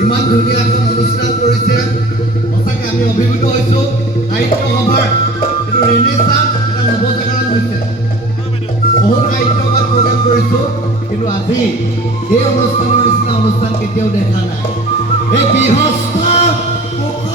ইমান ধুনীয়া এখন অনুষ্ঠান কৰিছে সঁচাকৈ আমি অভিভূত হৈছোঁ সাহিত্য সভাৰ এইটো ৰেনেছাঞ্চ এটা নৱজাগৰণ হৈছে বহুত সাহিত্য সভাত প্ৰগ্ৰাম কৰিছোঁ কিন্তু আজি এই অনুষ্ঠানৰ নিচিনা অনুষ্ঠান কেতিয়াও দেখা নাই এই বৃহৎ